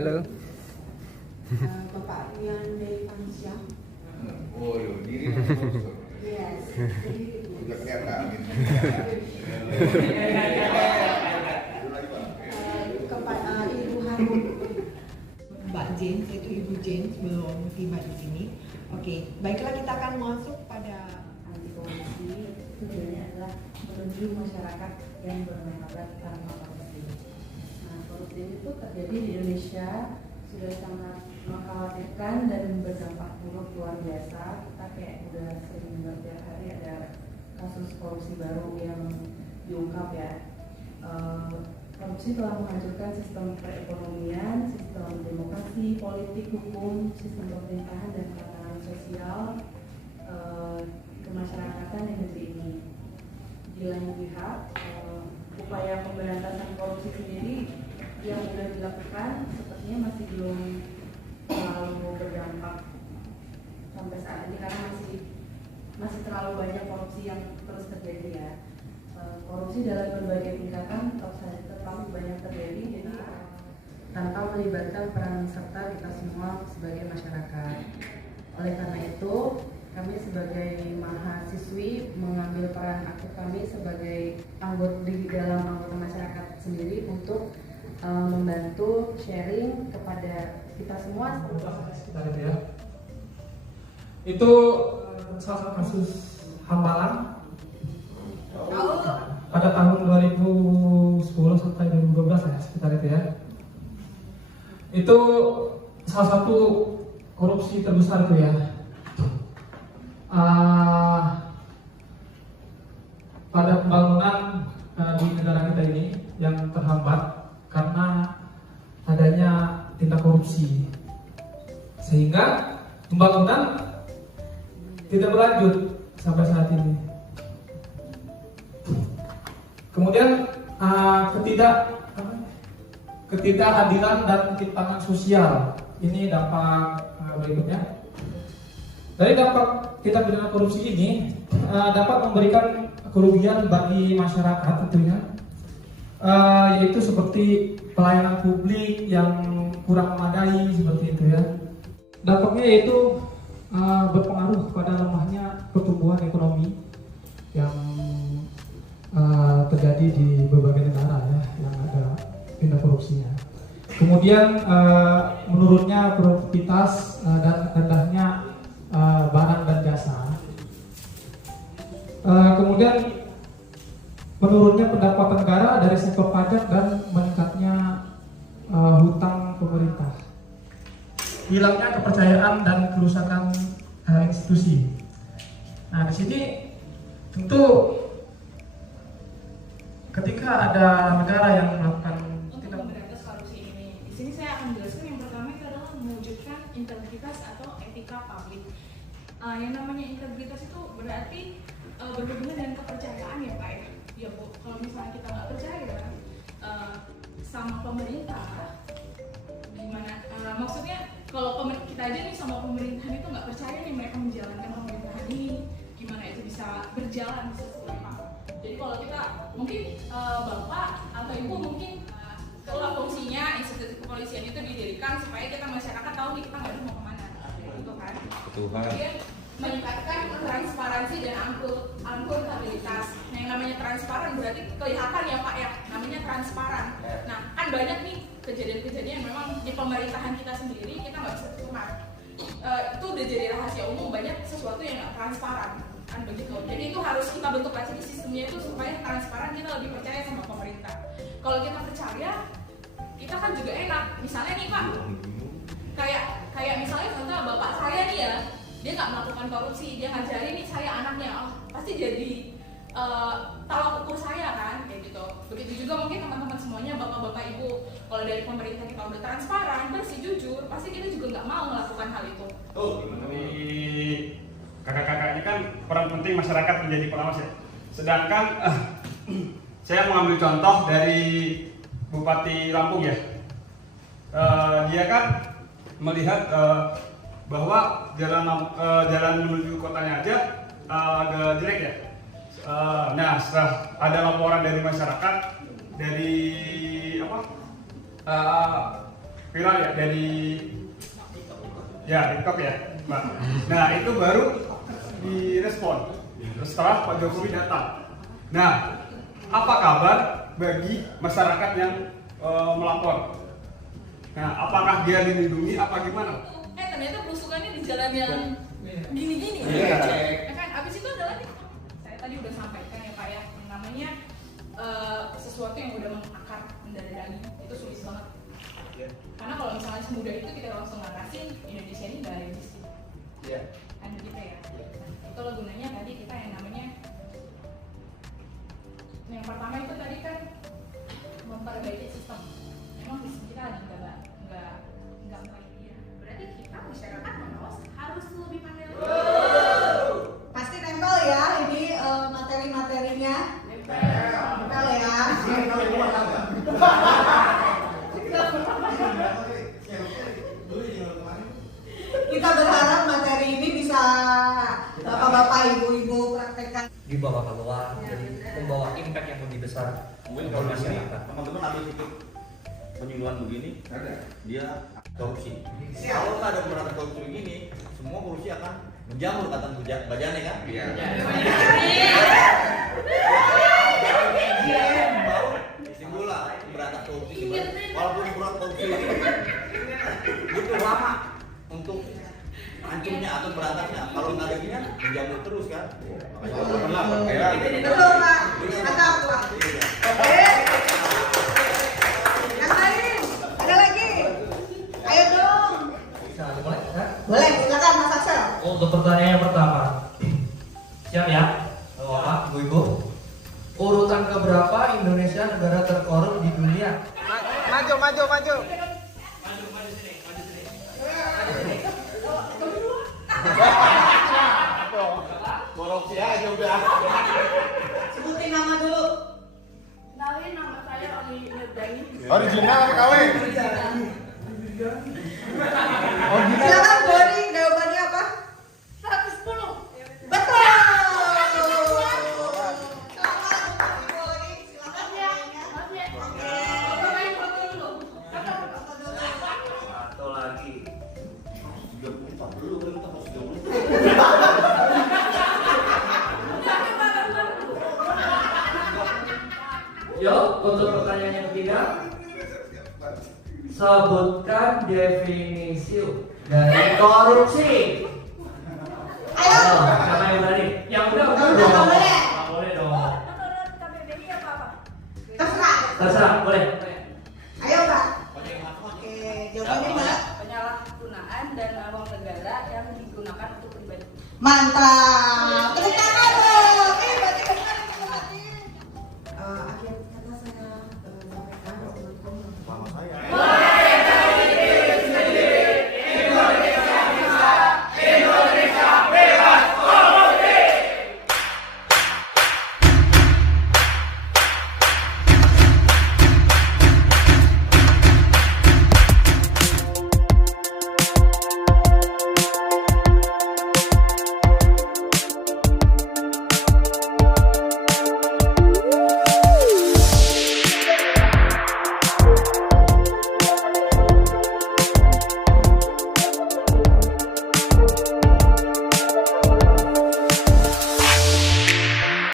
Halo. Bapak Rian Devansyah. Oh, diri. Yes. Udah kelihatan. Kepada Ibu Harun. Mbak James, itu Ibu James belum tiba di sini. Oke, baiklah kita akan masuk pada anti korupsi. Tujuannya adalah menuju masyarakat yang bermartabat tanpa korupsi. Nah, korupsi itu terjadi di Indonesia sudah sangat mengkhawatirkan dan berdampak buruk luar biasa. Kita kayak udah sering dengar tiap hari ada kasus korupsi baru yang diungkap ya. Korupsi telah menghancurkan sistem perekonomian, sistem demokrasi, politik, hukum, sistem pemerintahan dan keragaman sosial kemasyarakatan di negeri ini. Di lain pihak, upaya pemberantasan korupsi sendiri yang sudah dilakukan sepertinya masih belum terlalu berdampak sampai saat ini karena masih terlalu banyak korupsi yang terus terjadi ya. Korupsi dalam berbagai tingkatan tetap banyak terjadi, jadi tanpa melibatkan peran serta kita semua sebagai masyarakat. Oleh karena itu, kami sebagai mahasiswi mengambil peran aktif kami sebagai anggota di dalam anggota masyarakat sendiri untuk membantu sharing kepada kita semua. Sekitar itu ya. Itu salah satu kasus hambalang pada tahun 2010 sampai 2012 ya, sekitar itu ya. Itu salah satu korupsi terbesar itu ya. Pada pembangunan di negara kita ini yang terhambat karena adanya tindak korupsi, sehingga pembangunan tidak berlanjut sampai saat ini. Kemudian ketidakadilan dan ketimpangan sosial, ini dampak berikutnya. Dari dampak tindak pidana korupsi ini dapat memberikan kerugian bagi masyarakat tentunya, yaitu seperti pelayanan publik yang kurang memadai seperti itu ya. Dampaknya yaitu berpengaruh pada lemahnya pertumbuhan ekonomi yang terjadi di berbagai negara ya yang ada tindak korupsinya. Kemudian menurunnya produktivitas dan rendahnya barang dan jasa. Kemudian menurunnya pendapatan negara dari sektor pajak dan meningkatnya hutang pemerintah. Hilangnya kepercayaan dan kerusakan institusi. Nah, di sini tentu ketika ada negara yang melakukan untuk memberantas korupsi ini, di sini saya akan jelaskan yang pertama itu adalah mewujudkan integritas atau etika publik. Yang namanya integritas itu berarti berhubungan dengan kepercayaan ya Pak ya. Ya Bu, kalau misalnya kita nggak percaya sama pemerintah, gimana? Maksudnya kalau kita aja nih sama pemerintahan itu nggak percaya nih mereka menjalankan pemerintahan ini, gimana itu bisa berjalan bisa selamat. Jadi kalau kita mungkin Bapak atau Ibu mungkin itulah fungsinya institusi kepolisian itu didirikan supaya kita masyarakat tahu nih kita nggak mau kemana, gitu kan? Kemudian meningkatkan transparansi dan akuntabilitas. Nah, yang namanya transparan berarti kelihatan ya Pak ya, namanya transparan. Nah, kan banyak nih kejadian-kejadian memang di pemerintahan kita sendiri kita nggak bisa terima. Itu udah jadi rahasia umum, banyak sesuatu yang nggak transparan. Kan begitu. Jadi itu harus kita bentuk lagi di sistemnya itu supaya transparan, kita lebih percaya sama pemerintah. Kalau kita percaya, kita kan juga enak. Misalnya nih Pak, kayak misalnya contoh bapak saya nih ya, dia nggak melakukan korupsi, dia ngajarin nih saya anaknya, pasti jadi tolak ukur saya kan, kayak gitu. Begitu juga mungkin teman-teman semuanya, bapak-bapak ibu, kalau dari pemerintah kita udah transparan, bersih, jujur, pasti kita juga nggak mau melakukan hal itu. Kakak-kakak ini kan peran penting masyarakat menjadi pengawas ya. Sedangkan saya mengambil contoh dari Bupati Lampung ya. Dia kan melihat bahwa jalan menuju kotanya aja agak jelek ya. Nah, setelah ada laporan dari masyarakat dari viral ya dari TikTok ya, Mbak. Nah itu baru direspon setelah Pak Jokowi datang. Nah, apa kabar bagi masyarakat yang melapor? Nah, apakah dia dilindungi apa gimana? Ternyata belusukannya di jalan yang gini-gini. Iya. Ya kan, abis itu adalah saya tadi udah sampaikan ya Pak ya, yang namanya sesuatu yang udah mengakar mendarah daging itu sulit banget. Karena kalau misalnya semudah itu kita langsung ngatasin Indonesia ini nggak realistis. Kan kita ya. Itulah gunanya tadi kita yang namanya yang pertama itu tadi kan memperbaiki sistem. Memang di sini kita lagi nggak baik ya. Berarti kita masyarakat pengawas harus lebih pandai. Pasti nempel ya ini materi-materinya. Nempel ya. Kita berharap materi ini bisa bapak-bapak, ibu-ibu praktekkan. Dibawa keluar, jadi membawa impact yang lebih besar Mungkin untuk kalau di sini masyarakat. teman-teman ambil sedikit penyuluhan begini, dia korupsi. Kalau nggak ada pemberantasan korupsi begini, semua korupsi akan menjamur kata bajane kan? Iya. Mau simbola pemberantasan korupsi, walaupun pemberantasan korupsi ini butuh lama untuk hancurnya atau berantaknya. Kalau nggak ada gini menjamur terus kan? Betul Pak, mantap Pak. Yang lain, ada lagi? Ayo dong. Bisa dimulai kan? Boleh, silakan Mas Aksel. Untuk pertanyaan yang pertama, siap ya, Bapak, Ibu-Ibu. Urutan keberapa Indonesia negara terkorup di dunia? Maju. Korupsi aja udah. Sebutin nama dulu. Kenalin nama saya Oli Nurdaini. Original apa KW? Silakan Bori, jawabannya apa? 110. Betul. Satu lagi. 34 dulu baru kita masuk 20. Yuk, untuk pertanyaan yang ketiga, sebutkan definisi dari korupsi. Ayo. Siapa yang berani? Yang udah dong. Nggak boleh. Nggak boleh dong. KBBI apa? Terserah. Terserah, boleh. Ayo Pak. Oke, jawabannya Mbak. Penyalahgunaan dana uang negara yang digunakan untuk pribadi. Mantap.